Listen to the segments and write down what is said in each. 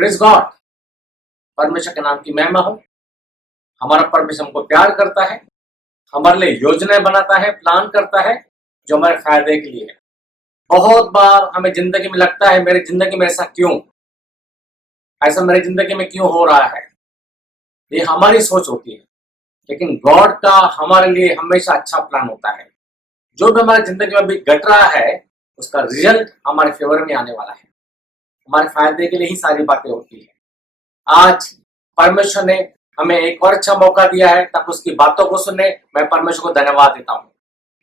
Praise God. परमेश्वर के नाम की महिमा हो। हमारा परमेश्वर हमको प्यार करता है, हमारे लिए योजनाएं बनाता है, प्लान करता है जो हमारे फायदे के लिए है। बहुत बार हमें जिंदगी में लगता है मेरी जिंदगी में ऐसा क्यों, ऐसा मेरी जिंदगी में क्यों हो रहा है। ये हमारी सोच होती है, लेकिन गॉड का हमारे लिए हमेशा अच्छा प्लान होता है। जो भी हमारी जिंदगी में अभी घट रहा है उसका रिजल्ट हमारे फेवर में आने वाला है, हमारे फायदे के लिए ही सारी बातें होती है। आज परमेश्वर ने हमें एक और अच्छा मौका दिया है तब उसकी बातों को सुनने। मैं परमेश्वर को धन्यवाद देता हूँ।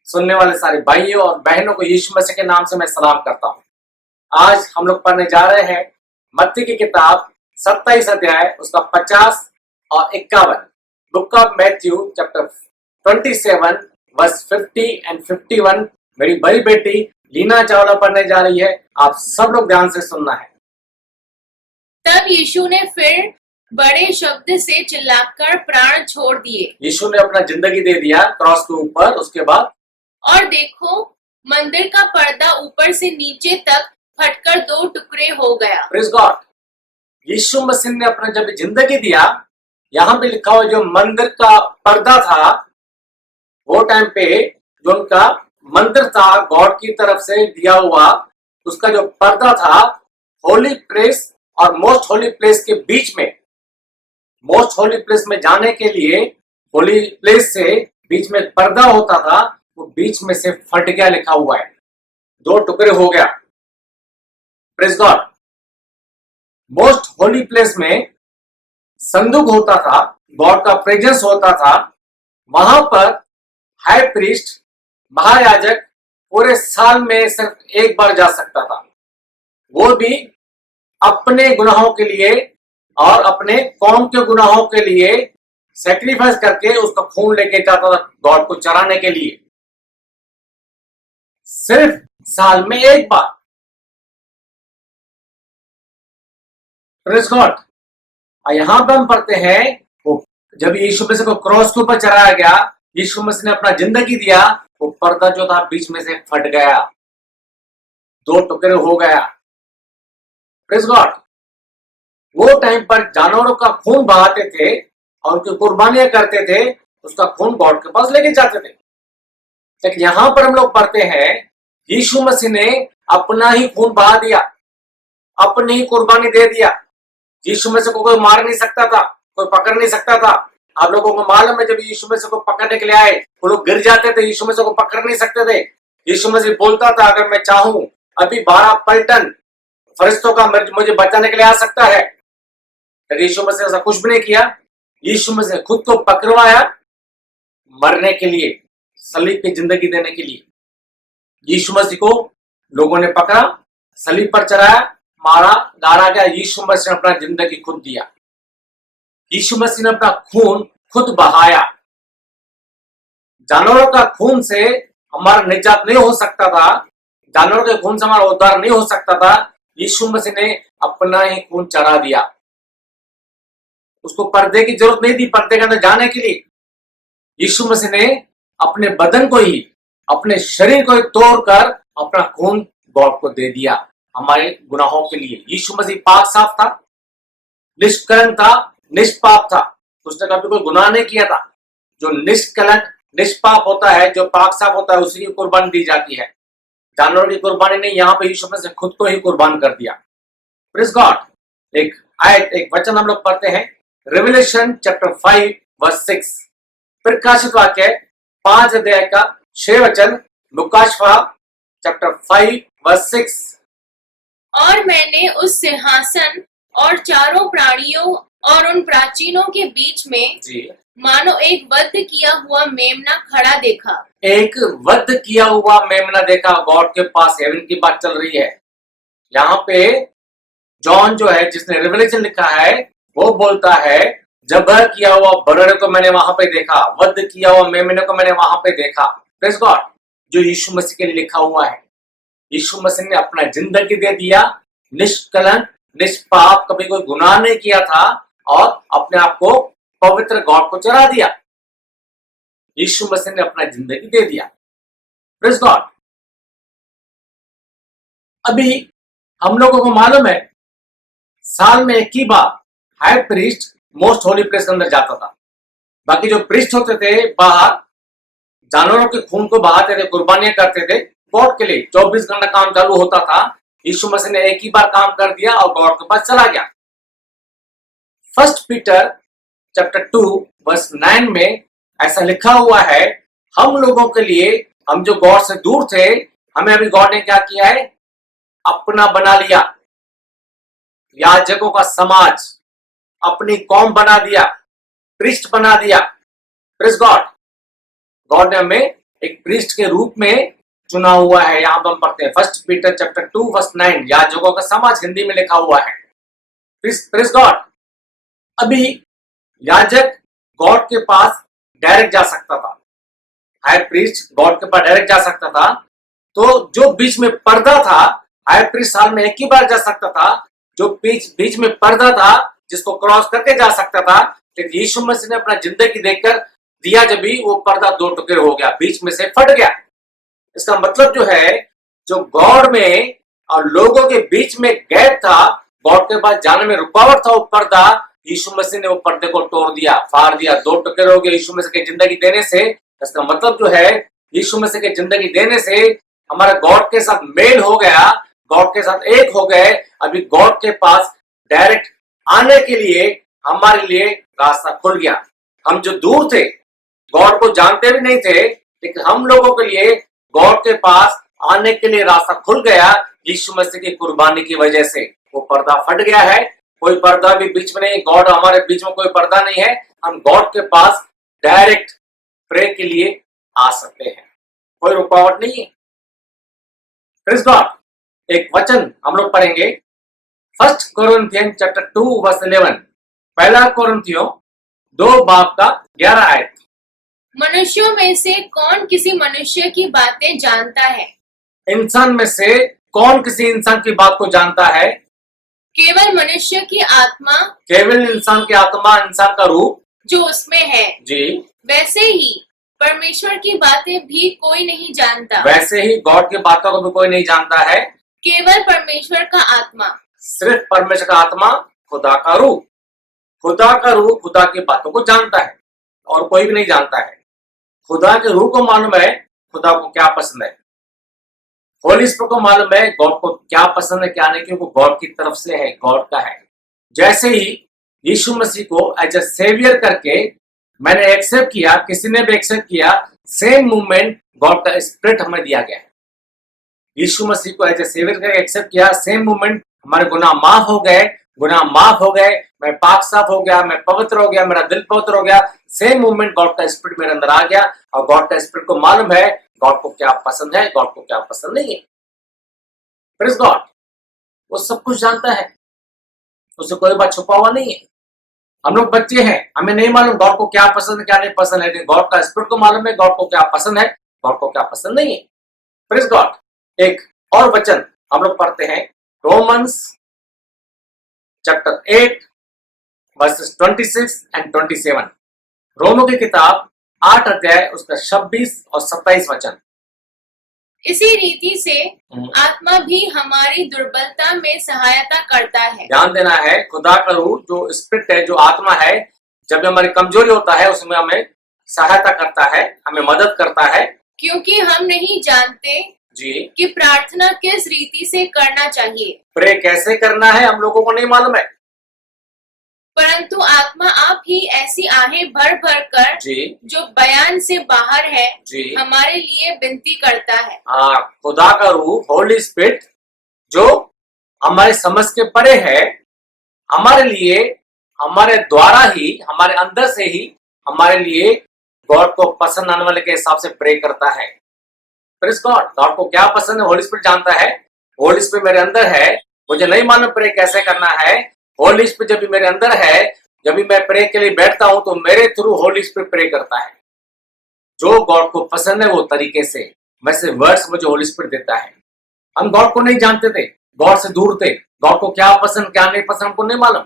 सुनने वाले सारे भाइयों और बहनों को यीशु मसीह के नाम से मैं सलाम करता हूँ। आज हम लोग पढ़ने जा रहे हैं मत्ती की किताब 27 अध्याय उसका 50 और 51। Book of Matthew chapter 27 verse 50 and 51। मेरी बड़ी बेटी लीना चावला पढ़ने जा रही है। आप सब लोग ध्यान से सुनना है। तब यीशु ने फिर बड़े शब्द से चिल्लाकर प्राण छोड़ दिए। यीशु ने अपना जिंदगी दे दिया क्रॉस के ऊपर। उसके बाद और देखो, मंदिर का पर्दा ऊपर से नीचे तक फटकर 2 टुकड़े हो गया। Praise God. यीशु मसीह ने अपना जब जिंदगी दिया, यहाँ पे लिखा हुआ जो मंदिर का पर्दा था, वो टाइम पे जो उनका मंदिर था गॉड की तरफ से दिया हुआ, उसका जो पर्दा था होली प्लेस और मोस्ट होली प्लेस के बीच में, मोस्ट होली प्लेस में जाने के लिए होली प्लेस से बीच में पर्दा होता था, वो बीच में से फट गया, लिखा हुआ है 2 टुकड़े हो गया। Praise God. Most holy place में संदूक होता था, गॉड का प्रेजेंस होता था। वहां पर हाई प्रीस्ट, महायाजक पूरे साल में सिर्फ एक बार जा सकता था, वो भी अपने गुनाहों के लिए और अपने कौम के गुनाहों के लिए सैक्रिफाइस करके उसका खून लेके जाता था गॉड को चराने के लिए, सिर्फ साल में एक बार। Praise God. और यहां पर हम पढ़ते हैं वो जब यीशु मसीह को क्रॉस के ऊपर चढ़ाया गया, यीशु मसीह ने अपना जिंदगी दिया, वो पर्दा जो था बीच में से फट गया, 2 टुकड़े हो गया। Praise God. वो टाइम पर जानवरों का खून बहाते थे और उनकी कुर्बानियां करते थे, उसका खून गॉड के पास लेके जाते थे। लेकिन यहां पर हम लोग पढ़ते हैं यीशु मसीह ने अपना ही खून बहा दिया, अपनी ही कुर्बानी दे दिया। यीशु मसीह को कोई मार नहीं सकता था, कोई पकड़ नहीं सकता था। आप लोगों को मालूम है जब यीशु मसीह को पकड़ने के लिए आए वो लोग गिर जाते थे, यीशु मसीह को पकड़ नहीं सकते थे। यीशु मसीह बोलता था अगर मैं चाहूं अभी 12 पलटन फरिश्तों का मुझे बचाने के लिए आ सकता है, लेकिन यीशु मसीह ऐसा कुछ भी नहीं किया। यीशु मसीह खुद को पकड़वाया मरने के लिए, सलीब की जिंदगी देने के लिए। यीशु मसीह को लोगों ने पकड़ा, सलीब पर चढ़ाया, मारा, गाड़ा गया। यीशु मसीह ने अपना जिंदगी खुद दिया। यीशु मसीह ने अपना खून खुद बहाया। जानवरों का खून से हमारा निजात नहीं हो सकता था, जानवरों के खून से हमारा उद्धार नहीं हो सकता था। यीशु मसीह ने अपना ही खून चढ़ा दिया। उसको पर्दे की जरूरत नहीं थी पर्दे के अंदर जाने के लिए। यीशु मसीह ने अपने बदन को ही, अपने शरीर को ही तोड़कर अपना खून गॉड को दे दिया हमारे गुनाहों के लिए। यीशु मसीह पाक साफ था, निष्कलंक था, निष्पाप था, उसने कभी कोई गुनाह नहीं किया था। जो निष्कलंक निष्पाप होता है, जो पाक साफ होता है, उसी की कुर्बानी दी जाती है, जानवरों की कुर्बानी नहीं। यहाँ पे यीशु मसीह खुद को ही कुर्बान कर दिया। Praise God. एक आयत, एक वचन हम लोग पढ़ते हैं, रेवलेशन चैप्टर 5 वर्स 6। प्रकाशित वाक्य 5 अध्याय का 6 वचन, मुकाशफा चैप्टर 5 वर्स 6। और मैंने उस सिंहासन और चारों प्राणियों और उन प्राचीनों के बीच में जी मानो एक वध किया हुआ मेमना खड़ा देखा। एक वध किया हुआ मेमना देखा। गॉड के पास हेवन की बात चल रही है। यहाँ पे जॉन जो है, जिसने रेवलेशन लिखा है, वो बोलता है जबह किया हुआ बरड़े को मैंने वहां पे देखा, वध किया हुआ मेमने को मैंने वहां पे देखा। Praise God. जो यीशु मसीह के लिए लिखा हुआ है। यीशु मसीह ने अपना जिंदगी दे दिया, निष्कलंक निष्पाप, कभी कोई गुनाह नहीं किया था और अपने आप को पवित्र गॉड को चढ़ा दिया। यीशु मसीह ने अपना जिंदगी दे दिया। Praise God. अभी हम लोगों को मालूम है साल में एक ही बार high priest most holy place के अंदर जाता था। बाकी जो प्रीस्ट होते थे बाहर जानवरों के खून को बहाते थे, कुर्बानियां करते थे गॉड के लिए। 24 घंटा काम चालू होता था। यीशु मसीह ने एक ही बार काम कर दिया और गॉड के पास चला गया। फर्स्ट पीटर चैप्टर 2 वर्स 9 में ऐसा लिखा हुआ है, हम लोगों के लिए, हम जो गॉड से दूर थे, हमें अभी गॉड ने क्या किया है, अपना बना लिया, याजकों का समाज, अपनी कौम बना दिया, प्रीस्ट बना दिया। Praise God. गॉड ने हमें एक प्रीस्ट के रूप में चुना हुआ है। यहां पर हम पढ़ते हैं फर्स्ट पीटर चैप्टर 2 वर्स 9, याजकों का समाज हिंदी में लिखा हुआ है। Praise God. अभी याजक गॉड के पास डायरेक्ट जा सकता था, हाई प्रीस्ट गॉड के पास डायरेक्ट जा सकता था। तो जो बीच में पर्दा था, हाई प्रीस्ट साल में एक ही बार जा सकता था। जो बीच में पर्दा था जिसको क्रॉस करके जा सकता था, लेकिन यीशु मसीह ने अपना जिंदगी देकर दिया, जब भी वो पर्दा दो टुकड़े हो गया, बीच में से फट गया। इसका मतलब जो है, जो गॉड में और लोगों के बीच में गैप था, गॉड के पास जाने में रुकावट था, वो पर्दा, यीशु मसीह ने वो पर्दे को तोड़ दिया, फाड़ दिया, दो टुकड़े हो गए यीशु मसीह की जिंदगी देने से। इसका मतलब जो है, यीशु मसीह की जिंदगी देने से हमारा गॉड के साथ मेल हो गया, गॉड के साथ एक हो गए। अभी गॉड के पास डायरेक्ट आने के लिए हमारे लिए रास्ता खुल गया। हम जो दूर थे, गॉड को जानते भी नहीं थे, लेकिन हम लोगों के लिए गॉड के पास आने के लिए रास्ता खुल गया यीशु मसीह की कुर्बानी की वजह से। वो पर्दा फट गया है, कोई पर्दा भी बीच में नहीं, गॉड हमारे बीच में कोई पर्दा नहीं है। हम गॉड के पास डायरेक्ट प्रे के लिए आ सकते हैं, कोई रुकावट नहीं है। Praise God. एक वचन हम लोग पढ़ेंगे, फर्स्ट कोरिन्थियन चैप्टर 2 वर्स 11, पहला कोरिन्थियों 2 बाब का 11 आयत। मनुष्यों में से कौन किसी मनुष्य की बातें जानता है? इंसान में से कौन किसी इंसान की बात को जानता है? केवल मनुष्य की आत्मा, केवल इंसान की आत्मा, इंसान का रूप जो उसमें है। जी। वैसे ही परमेश्वर की बातें भी कोई नहीं जानता। वैसे ही गॉड की बातों को भी कोई नहीं जानता है। केवल परमेश्वर का आत्मा, सिर्फ परमेश्वर का आत्मा, खुदा का रूह, खुदा का रूह खुदा की बातों को जानता है और कोई भी नहीं जानता है। खुदा के रूह को मालूम है खुदा को क्या पसंद है। होली स्पिरिट को मालूम है गॉड को क्या पसंद है क्या नहीं, क्योंकि गॉड की तरफ से है, गॉड का है। जैसे ही यीशु मसीह को एज ए सेवियर करके मैंने एक्सेप्ट किया, किसी ने भी एक्सेप्ट किया, सेम मूवमेंट गॉड का स्पिरिट हमें दिया गया है। यीशु मसीह को एज ए सेवियर करके एक्सेप्ट किया, सेम मूवमेंट, हमारे गुनाह माफ हो गए, गुनाह माफ हो गए, मैं पाक साफ हो गया, मैं पवित्र हो गया, मेरा दिल पवित्र हो गया। सेम मूवमेंट गॉड का स्पिरिट मेरे अंदर आ गया और गॉड का स्पिरिट को मालूम है गॉड को क्या पसंद है, गॉड को क्या पसंद नहीं है। Praise God. वो सब कुछ जानता है, उससे कोई बात छुपा हुआ नहीं है। हम लोग बच्चे हैं, हमें नहीं मालूम गॉड को क्या पसंद है क्या नहीं पसंद है, लेकिन गॉड का स्पिरिट को मालूम है गॉड को क्या पसंद है, गॉड को क्या पसंद नहीं है। Praise God. एक और वचन हम लोग पढ़ते हैं, रोमन्स चैप्टर 8 वर्सेस 26 एंड 27। रोमों की किताब 8 अध्याय उसका 26 और 27 वचन। इसी रीति से आत्मा भी हमारी दुर्बलता में सहायता करता है। ध्यान देना है, खुदा का रूह जो स्पिरिट है, जो आत्मा है, जब हमारी कमजोरी होता है उसमें हमें सहायता करता है, हमें मदद करता है। क्योंकि हम नहीं जानते जी कि प्रार्थना किस रीति से करना चाहिए, प्रे कैसे करना है हम लोगों को नहीं मालूम है, परंतु आत्मा आप ही ऐसी आहें भर भर कर जी जो बयान से बाहर है जी हमारे लिए विनती करता है। हाँ, खुदा का रूह, होली स्पिरिट जो हमारे समझ के परे है, हमारे लिए, हमारे द्वारा ही, हमारे अंदर से ही हमारे लिए गॉड को पसंद आने वाले के हिसाब से प्रे करता है। Praise God. गॉड को क्या पसंद है होली स्पिरिट जानता है। होली स्पिरिट मेरे अंदर है, मुझे नहीं मालूम प्रे कैसे करना है। होली स्पिरिट जब भी मेरे अंदर है, जब भी मैं प्रे के लिए बैठता हूं तो मेरे थ्रू होली स्पिरिट प्रे करता है। जो गॉड को पसंद है वो तरीके से, वैसे वर्ड्स मुझे होली स्पिरिट देता है। हम गॉड को नहीं जानते थे, गॉड से दूर थे, गॉड को क्या पसंद क्या नहीं पसंद हमको नहीं मालूम।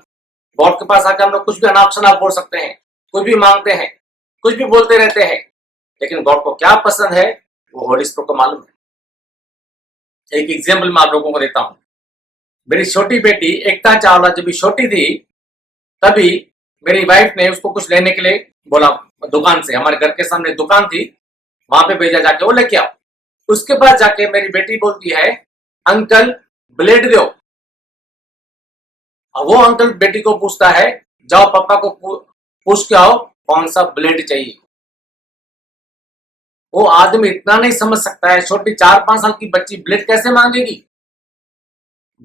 गॉड के पास आकर हम लोग कुछ भी अनाप शनाप बोल सकते हैं, कुछ भी मांगते हैं, कुछ भी बोलते रहते हैं, लेकिन गॉड को क्या पसंद है वो होली स्पिरिट को मालूम है। एक एग्जाम्पल मैं आप लोगों को देता हूं। मेरी छोटी बेटी एकता चावला जब भी छोटी थी, तभी मेरी वाइफ ने उसको कुछ लेने के लिए बोला दुकान से। हमारे घर के सामने दुकान थी, वहां पे भेजा जाके वो लेके आओ। उसके बाद जाके मेरी बेटी बोलती है अंकल ब्लेड दो। अब वो अंकल बेटी को पूछता है जाओ पापा को पूछ के आओ कौन सा ब्लेड चाहिए। वो आदमी इतना नहीं समझ सकता है, छोटी 4-5 साल की बच्ची ब्लेड कैसे मांगेगी।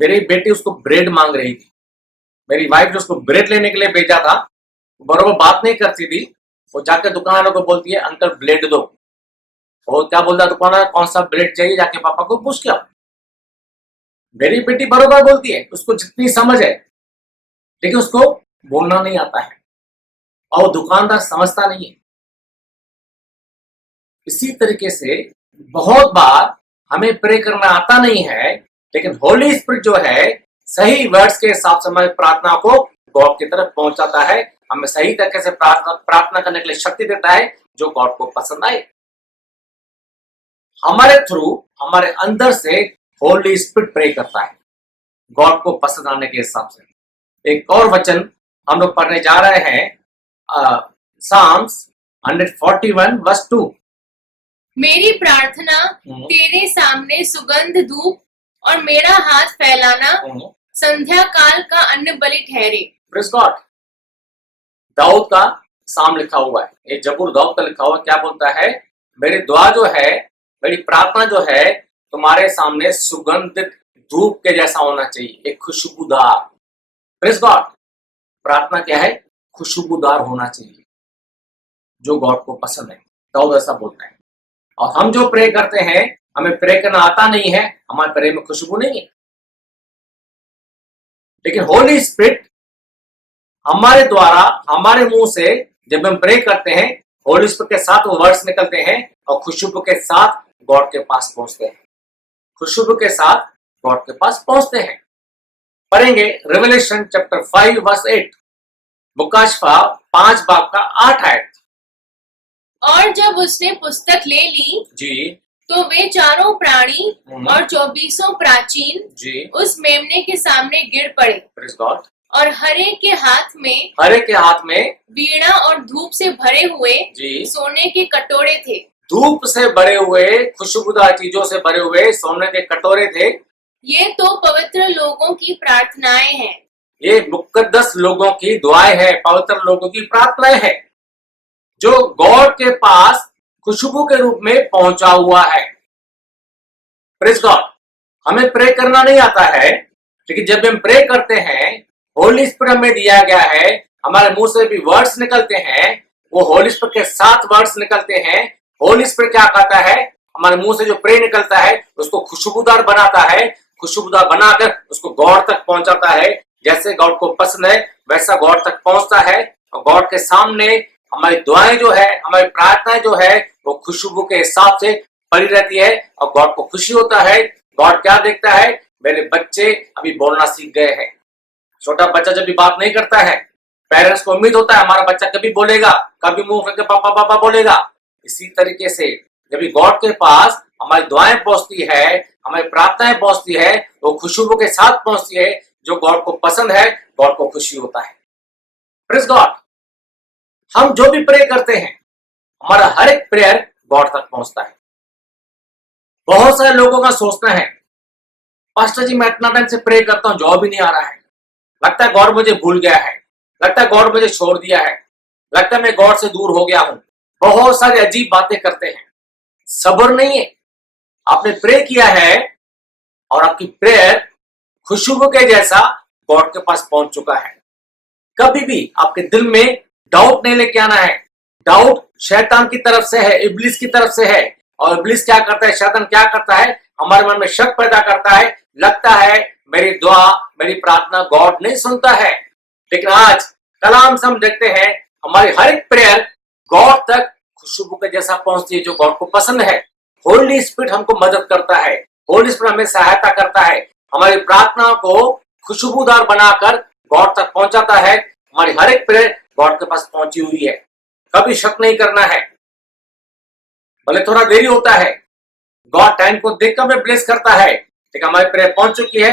मेरी बेटी उसको ब्रेड मांग रही थी। मेरी वाइफ ने उसको ब्रेड लेने के लिए भेजा था, बरोबर बात नहीं करती थी। वो जाके दुकान वालों को बोलती है अंकल ब्लेड दो। वो क्या बोलता है दुकान वाला, कौन सा ब्रेड चाहिए जाके पापा को पूछ के आओ। मेरी बेटी बरोबर बोलती है, उसको जितनी समझ है, लेकिन उसको बोलना नहीं आता है और दुकानदार समझता नहीं है। इसी तरीके से बहुत बार हमें प्रे करना आता नहीं है, लेकिन होली स्पिरिट जो है सही वर्ड्स के हिसाब से हमारी प्रार्थना को गॉड की तरफ पहुंचाता है, हमें सही तरीके से प्रार्थना करने के लिए शक्ति देता है जो गॉड को पसंद आए। हमारे थ्रू, हमारे अंदर से होली स्पिरिट प्रे करता है गॉड को पसंद आने के हिसाब से। एक और वचन हम लोग पढ़ने जा रहे हैं, साम्स 141 वर्स 2। मेरी प्रार्थना तेरे सामने सुगंध धूप और मेरा हाथ फैलाना संध्या काल का अन्न बलि ठहरे। Praise God. दाऊद का साम लिखा हुआ है, ये जबूर दाऊद का लिखा हुआ, क्या बोलता है, मेरी दुआ जो है, मेरी प्रार्थना जो है तुम्हारे सामने सुगंधित धूप के जैसा होना चाहिए, एक खुशबूदार। Praise God. प्रार्थना क्या है, खुशबूदार होना चाहिए जो गॉड को पसंद है। दाऊद ऐसा बोलता है। और हम जो प्रे करते हैं, हमें प्रे करना आता नहीं है, हमारे प्रे में खुशबू नहीं है, लेकिन होली स्पिरिट हमारे द्वारा, हमारे मुंह से जब हम प्रे करते हैं, होली स्पिरिट के साथ वो वर्ड्स निकलते हैं और खुशबू के साथ गॉड के पास पहुंचते हैं। खुशबू के साथ गॉड के पास पहुंचते हैं। पढ़ेंगे रेवलेशन चैप्टर 5 वर्स 8, मुकाशफा 5 बाब का 8 आयत। और जब उसने पुस्तक ले ली जी, तो वे चारों प्राणी और 24 प्राचीन जी, उस मेमने के सामने गिर पड़े। Praise God. और हर एक के हाथ में वीणा और धूप से भरे हुए जी, सोने के कटोरे थे। धूप से भरे हुए, खुशबूदार चीजों से भरे हुए सोने के कटोरे थे। ये तो पवित्र लोगों की प्रार्थनाएं हैं। ये मुकद्दस लोगों की दुआएं हैं, पवित्र लोगों की प्रार्थनाएं हैं, जो गॉड के पास खुशबू के रूप में पहुंचा हुआ है। Praise God. हमें प्रे करना नहीं आता है, लेकिन जब हम प्रे करते हैं, होली स्पिरिट हमें दिया गया है, हमारे मुंह से भी वर्ड्स निकलते हैं, वो होली स्पिरिट के साथ वर्ड्स निकलते हैं। होली स्पिरिट क्या कहता है, हमारे मुंह से जो प्रे निकलता है उसको खुशबूदार बनाता है, खुशबूदार बनाकर उसको गॉड तक पहुंचाता है। जैसे गॉड को पसंद है वैसा गॉड तक पहुंचता है, और गॉड के सामने हमारी दुआएं जो है, हमारी प्रार्थनाएं जो है, वो खुशबू के हिसाब से पड़ी रहती है और गॉड को खुशी होता है। गॉड क्या देखता है, मेरे बच्चे अभी बोलना सीख गए हैं। छोटा बच्चा जब भी बात नहीं करता है, पेरेंट्स को उम्मीद होता है हमारा बच्चा कभी बोलेगा, कभी मुंह करके पापा पापा बोलेगा। इसी तरीके से जब भी गॉड के पास हमारी दुआएं पहुंचती है, हमारी प्रार्थनाएं पहुंचती है, वो खुशबू के साथ पहुंचती है, जो गॉड को पसंद है, गॉड को खुशी होता है। Praise God. हम जो भी प्रे करते हैं, हमारा हर एक प्रेयर गॉड तक पहुंचता है। बहुत सारे लोगों का सोचना है, पास्टर जी मैं इतना टाइम से प्रे करता हूं, जॉब ही नहीं आ रहा है, लगता है गॉड मुझे भूल गया है, लगता है गॉड मुझे छोड़ दिया है, लगता है मैं गॉड से दूर हो गया हूं। बहुत सारी अजीब बातें करते हैं। सब्र नहीं है। आपने प्रे किया है और आपकी प्रेयर खुशबू के जैसा गॉड के पास पहुंच चुका है। कभी भी आपके दिल में डाउट नहीं लेके आना है। डाउट शैतान की तरफ से है, इब्लिस की तरफ से है। और इब्लिस क्या करता है, शैतान क्या करता है, हमारे मन में शक पैदा करता है, लगता है मेरी दुआ, मेरी प्रार्थना गॉड नहीं सुनता है। लेकिन आज कलाम से हम देखते हैं हमारी हर एक प्रेयर गॉड तक खुशबू के जैसा पहुंचती है, जो गॉड को पसंद है। होली स्पिरिट हमको मदद करता है, होली स्पिरिट हमें सहायता करता है, हमारी प्रार्थना को खुशबूदार बनाकर गॉड तक पहुंचाता है। हमारी हर एक प्रेयर गॉड के पास पहुंची हुई है। कभी शक नहीं करना है, भले थोड़ा देरी होता है, गॉड टाइम को देखकर हमें ब्लेस करता है, लेकिन हमारी प्रेयर पहुंच चुकी है,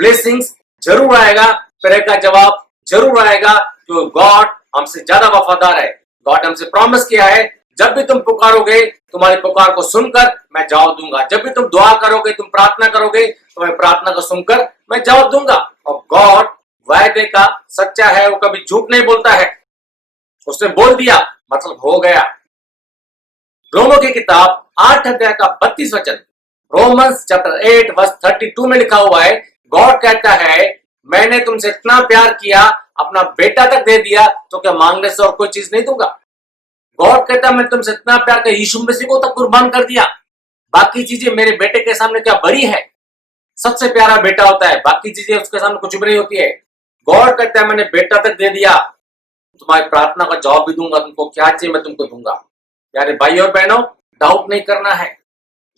ब्लेसिंग्स जरूर आएगा, प्रेयर का जवाब जरूर आएगा, जो गॉड हमसे ज्यादा वफादार है। गॉड हमसे प्रॉमिस किया है, जब भी तुम पुकारोगे तुम्हारी पुकार को सुनकर मैं जवाब दूंगा। जब भी तुम दुआ करोगे, तुम प्रार्थना करोगे, तुम्हारी प्रार्थना को सुनकर मैं जवाब दूंगा। और गॉड वायदे का सच्चा है, वो कभी झूठ नहीं बोलता है। उसने बोल दिया मतलब हो गया। रोमों की किताब 8 अध्याय का 32 वचन, रोमन्स चैप्टर 8 वर्स 32 में लिखा हुआ है, गॉड कहता है मैंने तुमसे इतना प्यार किया, अपना बेटा तक दे दिया, तो क्या मांगने से और कोई चीज नहीं दूंगा। गॉड कहता है मैं तुमसे इतना प्यार किया, यीशु मसीह को तक कुर्बान कर दिया, बाकी चीजें मेरे बेटे के सामने क्या बड़ी है। सबसे प्यारा बेटा होता है, बाकी चीजें उसके सामने कुछ भी नहीं होती है। गॉड कहता है मैंने बेटा तक दे दिया, तुम्हारी प्रार्थना का जवाब भी दूंगा, तुमको क्या चाहिए मैं तुमको दूंगा। यानी भाई और बहनों, डाउट नहीं करना है।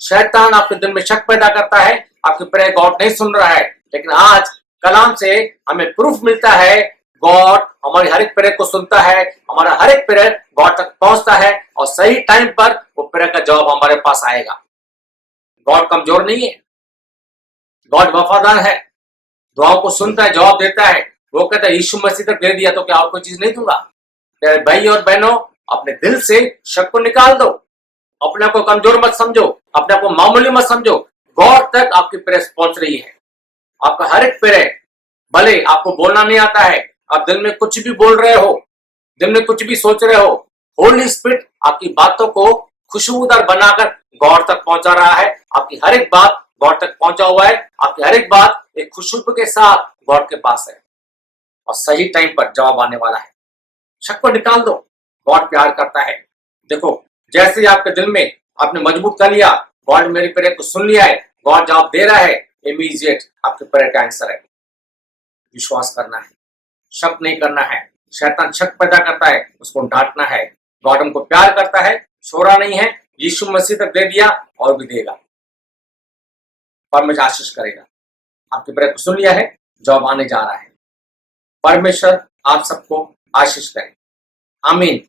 शैतान आपके दिल में शक पैदा करता है, आपकी प्रेयर गॉड नहीं सुन रहा है, लेकिन आज कलाम से हमें प्रूफ मिलता है गॉड हमारी हर एक प्रेयर को सुनता है, हमारा हर एक प्रेयर गॉड तक पहुंचता है और सही टाइम पर वो प्रेयर का जवाब हमारे पास आएगा। गॉड कमजोर नहीं है, गॉड वफादार है, दुआओं को सुनता है, जवाब देता है। वो कहता है यीशु मसीह तक दे दिया तो क्या और कोई चीज नहीं दूंगा। तेरे भाई और बहनों, अपने दिल से शक को निकाल दो, अपने आप को कमजोर मत समझो, अपने आप को मामूली मत समझो। गॉड तक आपकी प्रेयर पहुंच रही है। आपका हर एक प्रेयर, भले आपको बोलना नहीं आता है, आप दिल में कुछ भी बोल रहे हो, दिल में कुछ भी सोच रहे हो, होली स्पिरिट आपकी बातों को खुशबूदार बनाकर गॉड तक पहुंचा रहा है। आपकी हर एक बात गॉड तक पहुंचा हुआ है, आपकी हर एक बात एक खुशबू के साथ गॉड के पास है और सही टाइम पर जवाब आने वाला है। शक को निकाल दो, गॉड प्यार करता है। देखो, जैसे ही आपके दिल में आपने मजबूत कर लिया, गॉड मेरी प्रेयर को सुन लिया है, गॉड जवाब दे रहा है, इमीडिएट आपके प्रेयर का आंसर है। विश्वास करना है, शक नहीं करना है। शैतान शक पैदा करता है, उसको डांटना है। गॉड हमको प्यार करता है, छोड़ा नहीं है, यीशु मसीह तक दे दिया और भी देगा, परमेश्वर आशीष करेगा। आपके प्रेयर को सुन लिया है, जवाब आने जा रहा है। परमेश्वर आप सबको आशीष करे। आमीन।